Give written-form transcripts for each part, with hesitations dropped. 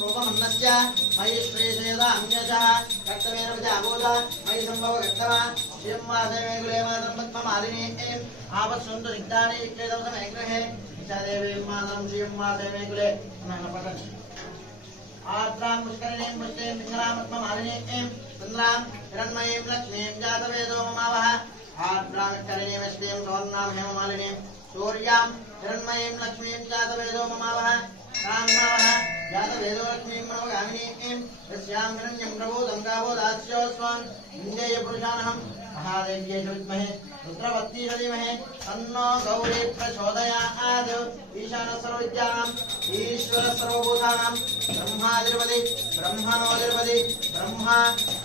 रूपमन्नस्य मयि श्रीशेदा अन्यजः कर्तमेन विजाबोध मयि सम्भव कर्तवा श्रीयम्मासे मे कुले मातरं पद्ममालिनी आपत्सुन्दु निग्धानि विक्रेतं समे गृहे ईशादेवी मातरं श्रीयम्मासे मे कुले आद्रां पुष्करिणीं पुष्टिं पिङ्गलां पद्ममालिनीं चन्द्रां हिरण्मयीं लक्ष्मीं जातवेदो ममावह आद्रां करिणीं श्रीं सुवर्णां हेममालिनीं सूर्यां हिरण्मयीं लक्ष्मीं जातवेदो ममावह काममावह जातवेदो लक्ष्मीं मनोगामिनीं यस्यां हिरण्यं प्रबोधं गावो दास्योऽस्मान् इन्द्रिय पुरुषानहं महादेव्यै च विद्महे रुद्रवत्यै च धीमहि तन्नो गौरी प्रचोदयात् ईशानः सर्वविद्यानाम् ईश्वरः सर्वभूतानां ब्रह्मादिर्पति ब्रह्मणोदिर्पति ब्रह्मा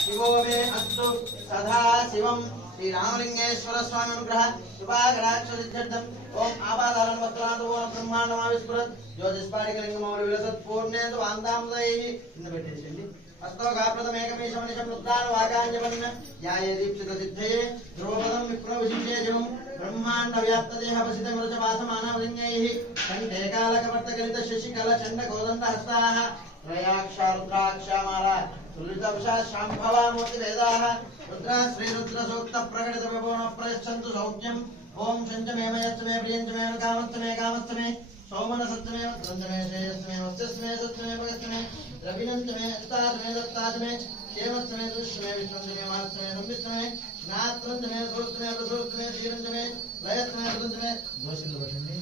शिवो मे अस्तु सदा शिवं श्रीरामलिंगेश्वर स्वामी अनुग्रह शुभागराक्षसिद्ध्यर्थम् ओम आपादानं वस्त्रान् ओम ब्रह्माण्डमाविस्फुरत् ज्योतिष्पाटिकलिङ्गमौलिविलसत् पूर्णेन्दु वान्तामृतैः इन्न పెట్టేసేయండి हस्तोघाप्रतमेकमीशमनिशं रुद्रान् वागाञ्जपन्न याये दीप्सितसिद्धये ध्रुवपदं विप्रोविशिष्येजमं ब्रह्माण्डव्याप्तदेहवसितमृतवासमानवलिङ्गैः कण्ठे कालकपर्तकलितशशिकलचण्डकोदण्डहस्ताः त्रयाक्षा रुद्राक्षामाला सुलितवशा शाम्भवामूर्तिवेदाः रुद्रा श्रीरुद्रसूक्तप्रकटितविभुवनः सौख्यम् ओम शञ्चमेव यच्चमे प्रियञ्चमे कामस्तमे कामस्तमे सोमनसत्तमे वक्रञ्चमे श्रेयस्मे वस्यस्मे सत्तमे भगस्तमे रविनञ्चमे दत्तात्मे दत्तात्मे देवस्तमे दुष्टमे विष्णुञ्चमे महत्तमे संविष्टमे नात्रञ्चमे सूत्रमे प्रसूत्रमे क्षीरञ्चमे लयत्मे प्रतञ्चमे दोषिल्लवशन्ति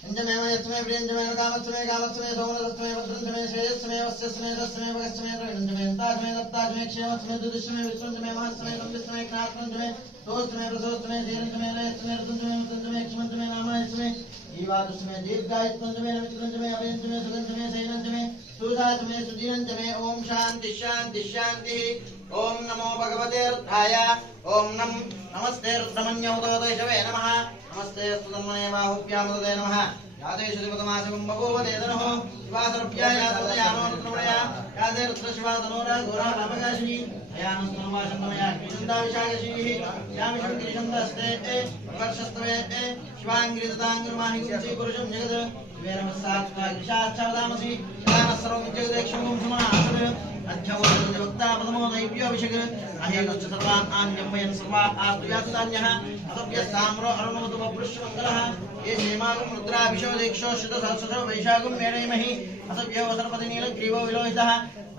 शञ्चमेव यच्चमे प्रियञ्चमे कामस्तमे कामस्तमे सोमनसत्तमे वक्रञ्चमे श्रेयस्मे वस्यस्मे सत्तमे भगस्तमे रविनञ्चमे दत्तात्मे दत्तात्मे क्षीरञ्चमे दुष्टमे विष्णुञ्चमे महत्तमे संविष्टमे नात्रञ्चमे दोस्तमे प्रसोस्तमे धीरञ्चमे लयत्मे ऋतुञ्चमे मुतञ्चमे क्षमञ्चमे नामायस्मे जीवादुष्टमे दीर्घायुष्मञ्चमे नमितुञ्चमे अभयञ्चमे सुगञ्चमे शयनञ्चमे सुधाचमे सुधीरञ्चमे ओम शान्ति शान्ति शान्तिः ओम नमो भगवते रुद्राय ओम नमस्ते रुद्रमन्योदयशवे नमः नमस्ते स्तुतन्मये बाहुभ्यां तदे नमः यादेषु दिवतमासं बभूव देदनः शिवासरभ्या यादवदयानो रुद्रमणया यादे रुद्रशिवातनोरा घोरा नामकाशिनी यानस्तनवाशन्नमया कृष्णदाविशागशिः यामिषं कृष्णदस्ते वर्षस्तवे शिवाङ्गिरिदताङ्गिरमाहिंसि पुरुषं जगत् वेरमस्सात्वा गिरिशाच्छवदामसि शिवानः जगदेक्षं समासद अध्यवक्ता प्रथमो दैव्योऽभिषेक अहेतुश्च सर्वान् आन्यमयन् सर्वा आस्तुयात्तान्यः असभ्यस्ताम्रो अरुणमतु पुरुषमङ्गलः ये क्षेमागं रुद्राभिषेकदीक्षो श्रुतसहस्रशो वैशाखं मेणैमहि असभ्यो सर्पति नीलग्रीवो विलोहितः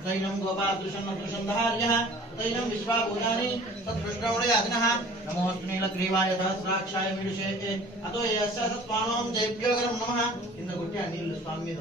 तैनं गोपादृशन्नदृशन्धार्यः तैनं विश्वाभूतानि तत्कृष्णौडयादिनः नमोऽस्तु नीलग्रीवाय सहस्राक्षाय मीडुषे अतो यस्य सत्त्वानों देव्योगरं नमः इंद्र गुट्टी नील स्वामी